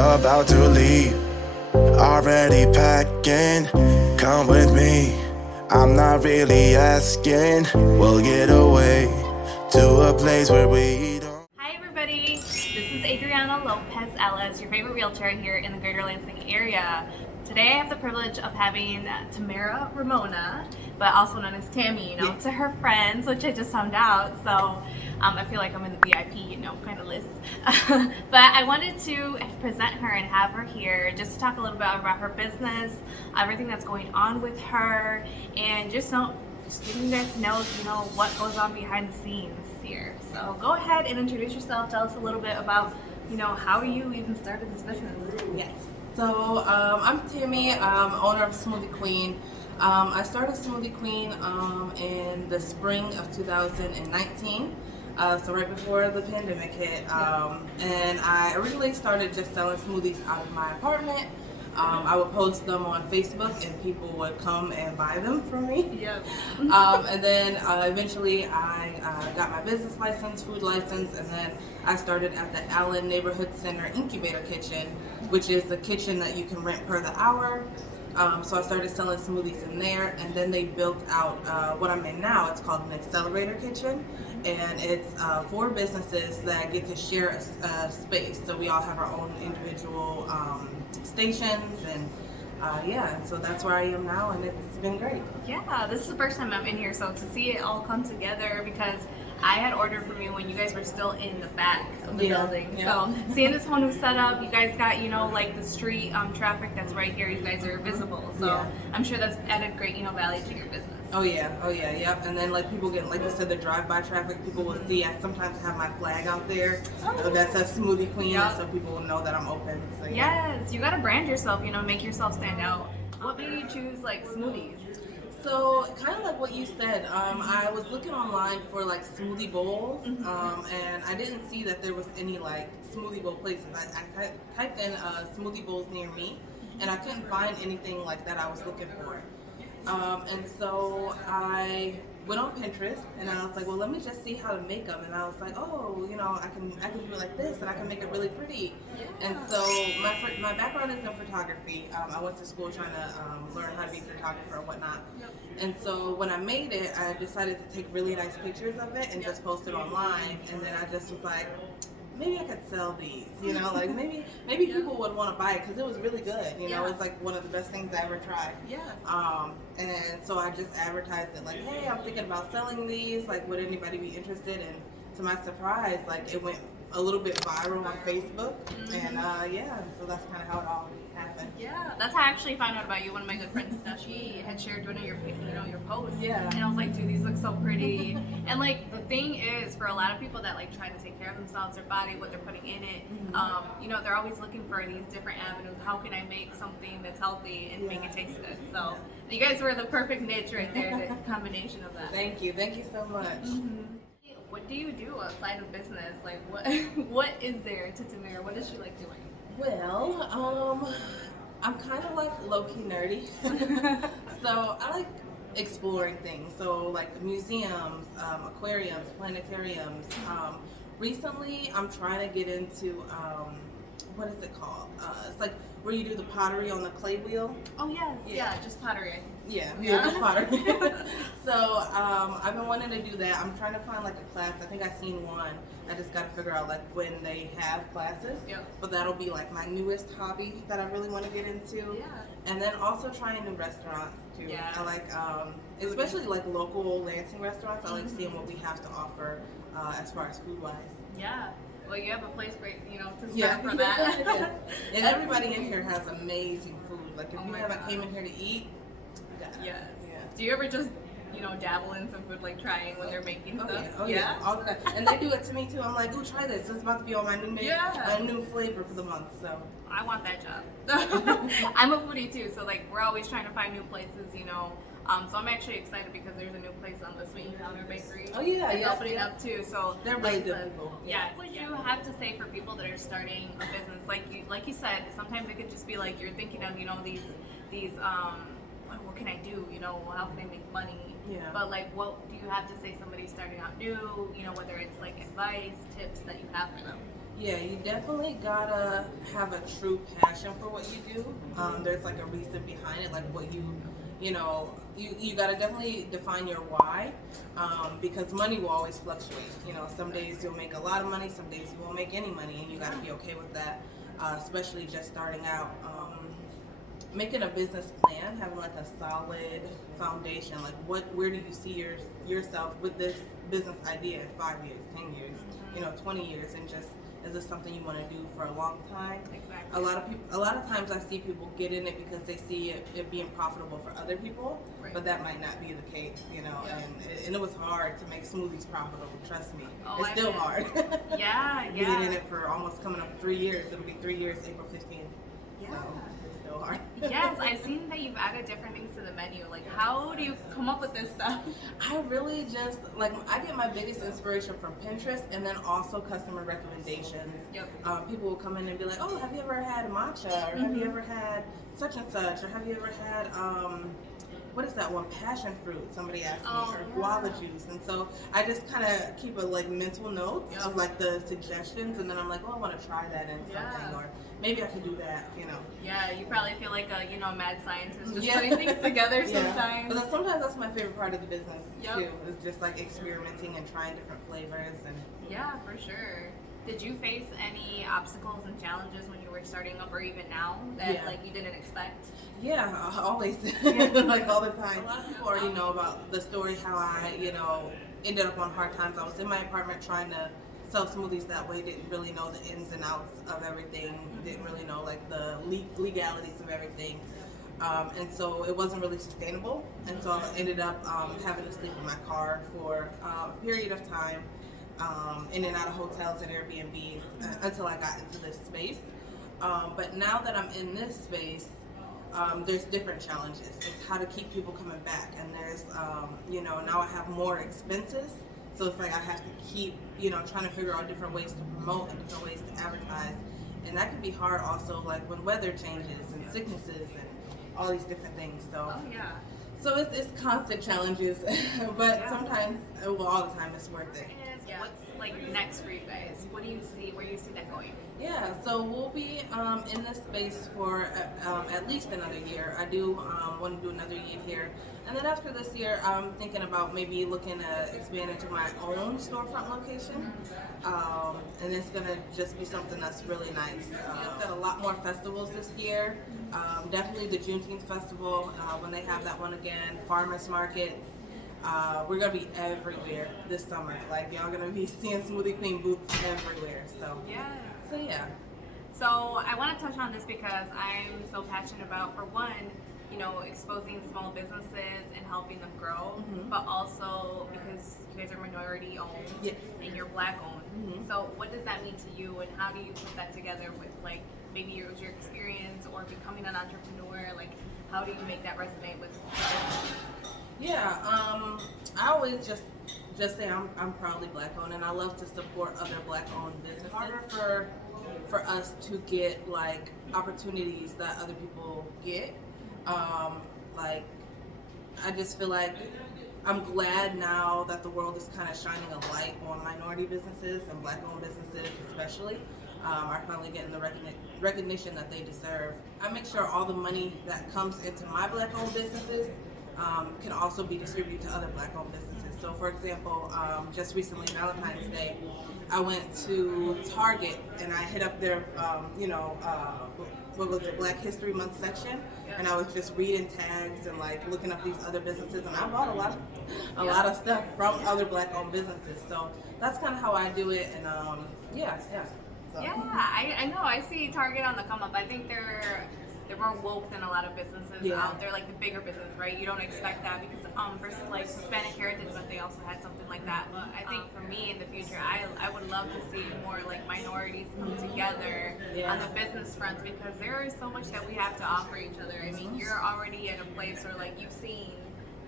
about to leave. Already packing, come with me. I'm not really asking. We'll get away to a place where we don't. Hi everybody, this is Adriana Lopez Ellis, your favorite realtor here in the Greater Lansing area. Today I have the privilege of having Tamara Ramona, but also known as Tammy, to her friends, which I just found out. So I feel like I'm in the VIP, kind of list. But I wanted to present her and have her here just to talk a little bit about her business, everything that's going on with her, and just getting you guys to know, what goes on behind the scenes here. So go ahead and introduce yourself. Tell us a little bit about, how you even started this business. Yes. So I'm Tammy, owner of Smoothie Queen. I started Smoothie Queen in the spring of 2019. So right before the pandemic hit. And I originally started just selling smoothies out of my apartment. I would post them on Facebook and people would come and buy them from me. Yep. And then eventually I got my business license, food license, and then I started at the Allen Neighborhood Center Incubator Kitchen, which is the kitchen that you can rent per the hour. So I started selling smoothies in there, and then they built out what I'm in now. It's called an accelerator kitchen, and it's 4 businesses that get to share a space. So we all have our own individual stations, and so that's where I am now, and it's been great. Yeah, this is the first time I'm in here, so to see it all come together, because I had ordered from you when you guys were still in the back of the building. Yeah. So seeing this whole new setup, you guys got, like the street traffic that's right here, you guys are visible. So I'm sure that's added great, value to your business. Oh yeah, yep. And then people get, like you said, the drive-by traffic. People will see. I sometimes have my flag out there that says Smoothie Queen, so people will know that I'm open. So, Yes, you gotta brand yourself. Make yourself stand out. What made you choose smoothies? So kind of like what you said, I was looking online for smoothie bowls, and I didn't see that there was any smoothie bowl places. I typed in smoothie bowls near me, and I couldn't find anything like that I was looking for. And so I went on Pinterest, and I was like, well, let me just see how to make them. And I was like, oh, I can do it like this, and I can make it really pretty. Yeah. And so my background is in photography. I went to school trying to learn how to be a photographer and whatnot. Yep. And so when I made it, I decided to take really nice pictures of it and just post it online. And then I just was like, maybe I could sell these, maybe people would want to buy it because it was really good. It's one of the best things I ever tried. Yeah. And so I just advertised it hey, I'm thinking about selling these. Would anybody be interested? And to my surprise, it went a little bit viral on Facebook. And so that's kind of how it all happened. Yeah, that's how I actually found out about you. One of my good friends, she had shared one of your posts. Yeah. And I was like, dude, these look so pretty. And the thing is, for a lot of people that try to take care of themselves, their body, what they're putting in it, they're always looking for these different avenues. How can I make something that's healthy and make it taste good? So you guys were the perfect niche right there, the combination of that. Thank you so much. Mm-hmm. What do you do outside of business? What is there to Tamara? What does she like doing? Well, I'm kind of low-key nerdy. So I like exploring things. So museums, aquariums, planetariums. Recently, I'm trying to get into, what is it called? It's where you do the pottery on the clay wheel. Oh yes, yeah, just pottery. Yeah, just pottery. So I've been wanting to do that. I'm trying to find a class. I think I've seen one. I just got to figure out when they have classes. Yep. But that'll be my newest hobby that I really want to get into. Yeah. And then also trying new restaurants too. Yeah. I like, especially local Lansing restaurants. I like seeing what we have to offer as far as food wise. Yeah. Well, you have a place great, to start for that. Yeah. And everybody in here has amazing food. If you haven't came in here to eat, yes. Yeah. Do you ever just, dabble in some food, trying when they're making stuff? Oh yeah. All the time. And they do it to me too. I'm like, go try this. It's about to be on my new menu, my new flavor for the month. So I want that job. I'm a foodie too, so we're always trying to find new places, So I'm actually excited because there's a new place on the Sweet Counter Bakery. Oh yeah, it's opening up too. So they're really good people. Yeah. What would you have to say for people that are starting a business? Like you said, sometimes it could just be you're thinking of these what can I do? How can I make money? Yeah. But what do you have to say somebody starting out new? Whether it's advice, tips that you have for them. Yeah, you definitely gotta have a true passion for what you do. There's like a reason behind it, like what you know, you gotta definitely define your why, because money will always fluctuate. You know, some days you'll make a lot of money, some days you won't make any money, and you gotta be okay with that, especially just starting out. Making a business plan, having like a solid foundation, like where do you see yourself with this business idea in 5 years, 10 years, 20 years, and just is this something you want to do for a long time? Exactly. A lot of times I see people get in it because they see it being profitable for other people, Right. but that might not be the case, Yeah. and it was hard to make smoothies profitable, trust me. Oh, It's I still bet. hard. Yeah, Being in yeah. it for almost coming up 3 years, it'll be 3 years April 15th. Yeah. So it's still hard. Yes, I've seen that you've added different things to the menu. Like, how do you come up with this stuff? I really just I get my biggest inspiration from Pinterest and then also customer recommendations. Yep. People will come in and be like, "Oh, have you ever had matcha? Or have you ever had such and such? Or have you ever had what is that one? Passion fruit?" Somebody asked me, Oh, or yeah. guava juice. And so I just kind of keep a mental notes Yep. of the suggestions, and then I'm like, "Oh, I want to try that in something, Yeah. or maybe I could do that." Yeah, you probably feel like a mad scientist just Yeah. putting things together Yeah. sometimes. But then sometimes that's my favorite part of the business Yep. too. Is just experimenting and trying different flavors and. Yeah, for sure. Did you face any obstacles and challenges when you were starting up, or even now that Yeah. you didn't expect? Yeah, always. All the time. A lot of people already know about the story how I, ended up on hard times. I was in my apartment trying to sell smoothies that way, didn't really know the ins and outs of everything, didn't really know the legalities of everything. And so it wasn't really sustainable. And so I ended up having to sleep in my car for a period of time, in and out of hotels and Airbnbs until I got into this space. But now that I'm in this space, there's different challenges. It's how to keep people coming back. And there's, now I have more expenses. So it's like I have to keep, trying to figure out different ways to promote and different ways to advertise. And that can be hard also, when weather changes and sicknesses and all these different things. So, Oh yeah. so it's constant challenges, but Yeah. sometimes, all the time, it's worth it. Yeah. What's next for you guys? What do you see? Where do you see that going? Yeah, so we'll be in this space for at least another year. I do want to do another year here. And then after this year, I'm thinking about maybe looking to expand into my own storefront location. And it's going to just be something that's really nice. I've got a lot more festivals this year. Definitely the Juneteenth Festival, when they have that one again, farmers markets. We're gonna be everywhere this summer. Y'all gonna be seeing Smoothie Queen booths everywhere. So yeah. So I want to touch on this because I'm so passionate about, for one, exposing small businesses and helping them grow, but also because you guys are minority owned Yes. and you're black owned. So what does that mean to you, and how do you put that together with maybe your experience or becoming an entrepreneur? How do you make that resonate with people? Yeah, I always just say I'm proudly black owned, and I love to support other black owned businesses. It's harder for us to get opportunities that other people get. I just feel like I'm glad now that the world is kind of shining a light on minority businesses and black owned businesses especially. Are finally getting the recognition that they deserve. I make sure all the money that comes into my black owned businesses can also be distributed to other black owned businesses. So for example, just recently, Valentine's Day, I went to Target and I hit up their, what was it, Black History Month section, and I was just reading tags and looking up these other businesses, and I bought a lot of stuff from other black owned businesses. So that's kind of how I do it, and yeah. So. Yeah, I know. I see Target on the come up. I think they're more woke than a lot of businesses. Yeah. They're the bigger business, right? You don't expect that because versus Hispanic Heritage, but they also had something like that. But I think for me in the future, I would love to see more minorities come together on the business front, because there is so much that we have to offer each other. I mean, you're already at a place where you've seen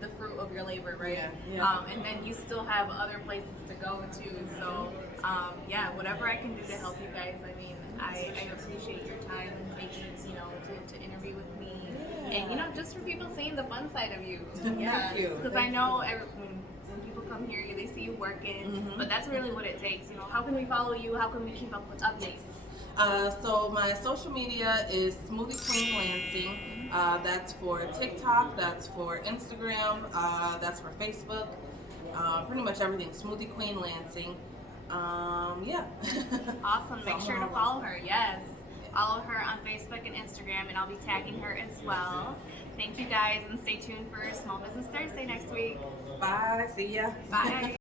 the fruit of your labor, right? Yeah. And then you still have other places to go to. So, whatever I can do to help you guys. I mean, I appreciate your time and making, to interview with me. And, just for people seeing the fun side of you. Yeah. Thank you. Because I know when people come here, they see you working, but that's really what it takes. You know, how can we follow you? How can we keep up with updates? So my social media is Smoothie Queen Lansing. That's for TikTok, that's for Instagram, that's for Facebook. Pretty much everything. Smoothie Queen Lansing. Yeah. Awesome. Make sure to follow her. Yes. Follow her on Facebook and Instagram, and I'll be tagging her as well. Thank you guys, and stay tuned for Small Business Thursday next week. Bye. See ya. Bye.